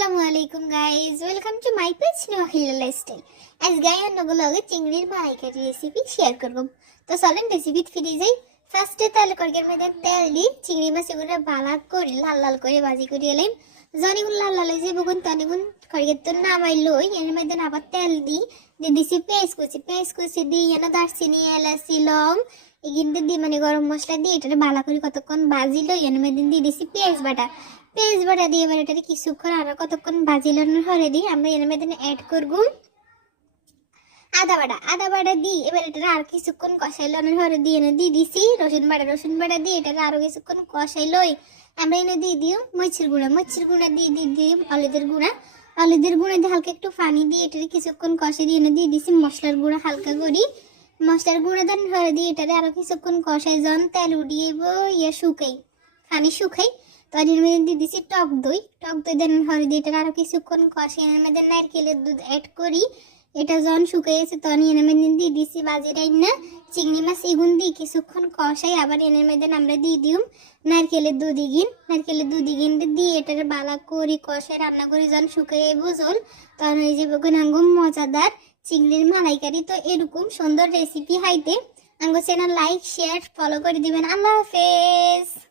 Assalamualaikum guys, welcome to my page Noahila Lifestyle. As guy নগলগে চিংড়ির মালাইকারি recipe share করব। তো চলেন রেসিপি ফিরে যাই। ফার্স্টে তেল কড়াইয়ের মধ্যে তেল দি চিংড়ি মাছগুলো ভালো করে লাল লাল করে ভাজি করে এলাম। যখন লাল লাল হয়ে যাবে তখন কড়াইয়ের তো নামাইলো এর মধ্যে আবার তেল দি দিছি পেঁয়াজ কুচি দি এনে দারচিনি এলাচি লং এগুলো দি মানে গরম মশলা দিয়ে এটা ভালো করে কতক্ষণ ভাজিলো এর মধ্যে দিয়ে দিছি পেঁয়াজ বাটা দিয়ে এবার এটা কিছুক্ষণ আরো কতক্ষণ ভাজিলানোর পরে দিই আমরা এর মধ্যে অ্যাড করব আদা বাটা দিই এবার এটা আর কিছুক্ষণ কষাইলানোর পরে দিয়ে এনে দিয়ে দিছি রসুন বাটা দিয়ে এটা আরো কিছুক্ষণ কষাইলই আমরা এনে দিয়ে দিই মরিচের গুঁড়া দিয়ে দিই হলুদের গুঁড়া দিয়ে হালকা একটু পানি দিয়ে এটা কিছুক্ষণ কষাই দিয়ে এনে দিয়ে দিছি মশলার গুঁড়া হালকা করি মশলার গুঁড়া দেন পরে দিয়ে এটা আরো কিছুক্ষণ কষাই জন তেল উঠিয়ে পানি শুকাই তো এর মধ্যে দিয়ে দিছি টক দই দেন পরে দিয়ে এটা আরো কিছুক্ষণ কষাই এর মধ্যে নারকেলের দুধ অ্যাড করি এটা যখন শুকিয়েছে তখন এর মধ্যে দিয়ে দিছি বাজি রাইনা চিংড়ি মাছ এগুন দিয়ে কিছুক্ষণ কষাই আবার এর মধ্যে আমরা দিয়ে দিম নারকেলের দুধ ইগিন দিয়ে এটা বালা করি কষাই রান্না করি যখন শুকিয়ে বুঝল তখন এই যে আঙ্গুম মজাদার চিংড়ির মালাইকারি। তো এরকম সুন্দর রেসিপি হাইতে আঙ্গো চ্যানেল লাইক শেয়ার ফলো করে দিবেন। আল্লাহ হাফেজ।